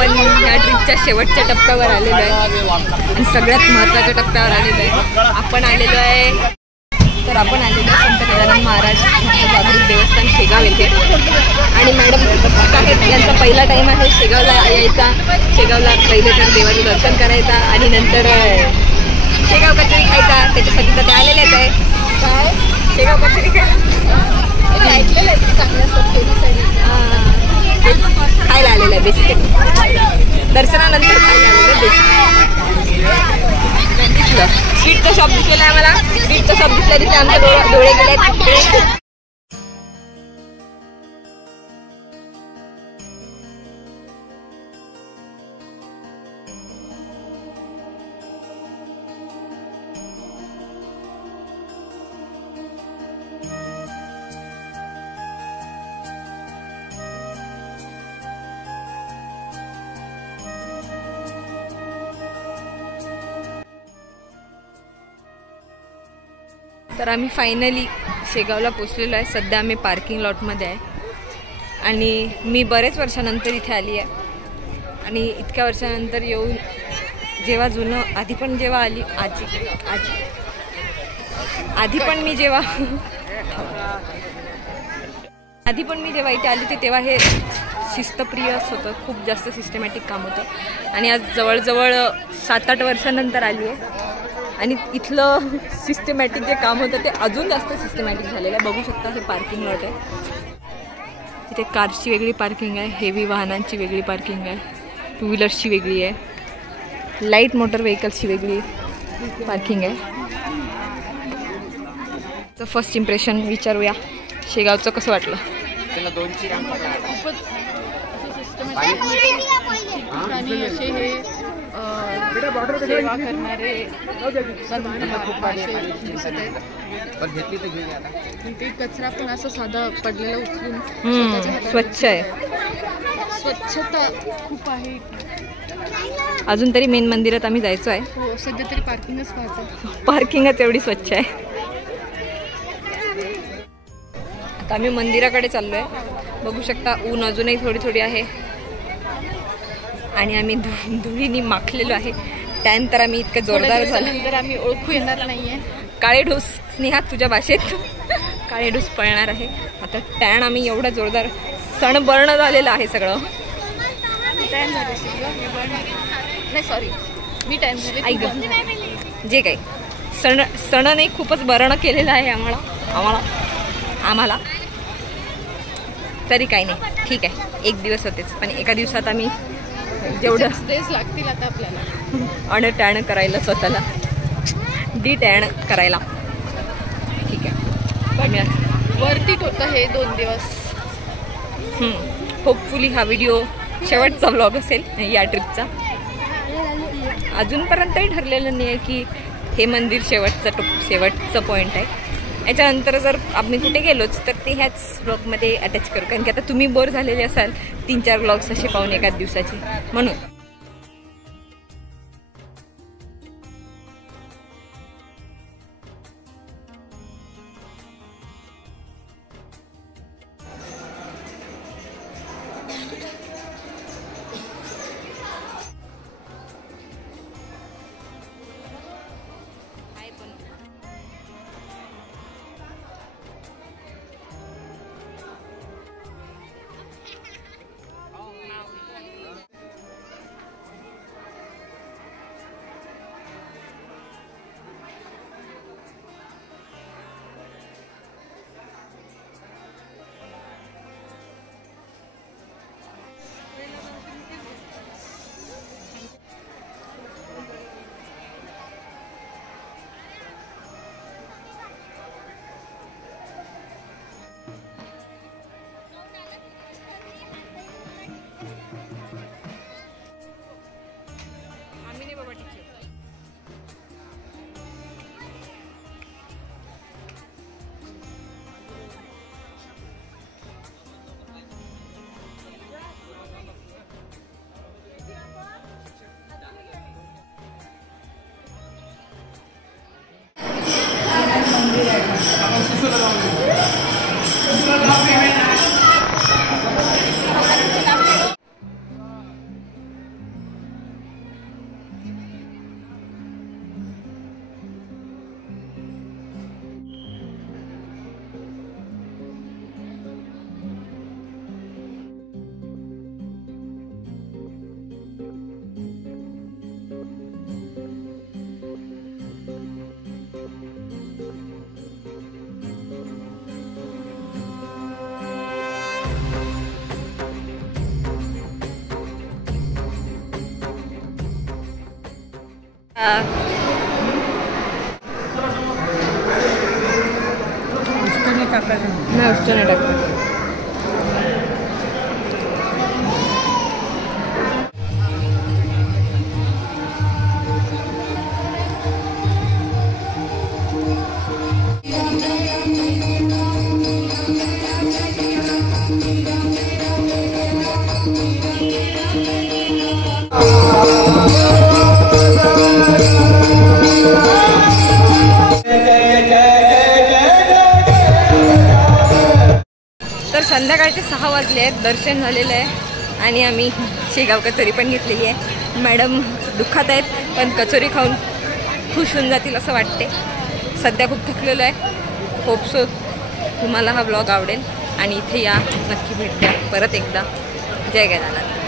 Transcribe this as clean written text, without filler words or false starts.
आपण या ट्रिपच्या शेवटच्या टप्प्यावर आलेलो आहे आणि सगळ्यात महत्त्वाच्या टप्प्यावर आलेलो आहे. आपण आलेलो आहे संत गजानन महाराज जागृत देवस्थान शेगाव येथे. आणि मॅडम आहेत, यांचा पहिला टाईम आहे शेगावला यायचा. शेगावला पहिले तर देवाचं दर्शन करायचा आणि नंतर शेगाव कचोरी खायचा. त्याच्यासाठी तर ते आलेलेच आहे. काय शेगाव कचोरी ऐकलेलं आहे चांगलं असतात फेरीसाठी. खायला आलेलं आहे बेसिकली, दर्शनानंतर खायला आलेलं आहे बेसिकली. स्वीटचा शॉप दिसलेला आहे मला. स्वीटचा शॉप दिसल्या तिथे आमचे डोळे गेले आहेत. तर आम्ही फायनली शेगावला पोचलेलो आहे. सध्या आम्ही पार्किंग लॉटमध्ये आहे आणि मी बरेच वर्षानंतर इथे आली आहे. आणि इतक्या वर्षानंतर येऊन जेव्हा जुनं आधी पण जेव्हा आली आधी पण मी जेव्हा इथे आली होती तेव्हा हे शिस्तप्रियच होतं. खूप जास्त सिस्टमॅटिक काम होतं. आणि आज जवळजवळ 7-8 वर्षानंतर आली आहे आणि इथलं सिस्टमॅटिक जे काम होतं ते अजून जास्त सिस्टमॅटिक झालेलं आहे. बघू शकता हे पार्किंग लॉट आहे. इथे कारची वेगळी पार्किंग आहे, हेवी वाहनांची वेगळी पार्किंग आहे, 2 व्हीलर्सची वेगळी आहे, लाईट मोटर व्हेकल्सची वेगळी पार्किंग आहे. तर फर्स्ट इम्प्रेशन विचारूया, शेगावचं कसं वाटलं? त्याला 2ची रांग खूपच आणि असे हे सेवा करणारे ते कचरा पण असं साधा पडलेला उचलून स्वच्छ आहे, स्वच्छता खूप आहे. अजून तरी मेन मंदिरात आम्ही जायचो आहे. हो, सध्या तरी पार्किंगच पाहतो. पार्किंगच एवढी स्वच्छ आहे. आता आम्ही मंदिराकडे चाललो आहे. बघू शकता ऊन अजूनही थोडी आहे आणि आम्ही धुळीनी माखलेलो आहे. टॅन तर आम्ही इतकं जोरदार झालं आम्ही ओळखू येणार नाहीये. काळे ढोस स्नेहा तुझ्या भाषेत काळे ढोस पळणार आहे. आता टॅन आम्ही एवढा जोरदार सणबर्ण झालेलं आहे सगळं. नाही सॉरी, मी टाइम झाले. ऐक जे काही सण नाही, खूपच बरण केलेलं आहे आम्हाला तरी काही नाही, ठीक आहे. 1 दिवस होतेच, पण एका दिवसात आम्ही जेवढं डेज लागतील आता आपल्याला टॅन करायला, स्वतःला टॅन करायला. ठीक आहे, पण वरती होतं हे 2 दिवस. होपफुली हा व्हिडिओ शेवटचा व्लॉग असेल या ट्रिपचा. अजूनपर्यंतही ठरलेलं नाही आहे की हे मंदिर शेवटचं पॉईंट आहे. याच्यानंतर जर आम्ही कुठे गेलोच तर ते ह्याच व्लॉगमध्ये अटॅच करू, कारण की आता तुम्ही बोर झालेले असाल 3-4 व्लॉग्स असे पाहून एकाच दिवसाचे, म्हणून. नाही उष्ट नाही टाकत. तर संध्याकाळचे 6 वाजले आहेत, दर्शन झालेलं आहे आणि आम्ही शेगाव कचोरी पण घेतलेली आहे. मॅडम दुःखात आहेत पण कचोरी खाऊन खुश होऊन जातील असं वाटते. सध्या खूप थकलेलो आहे. होप सो तुम्हाला हा ब्लॉग आवडेल आणि इथे या, नक्की भेट द्या परत एकदा. जय गजानन.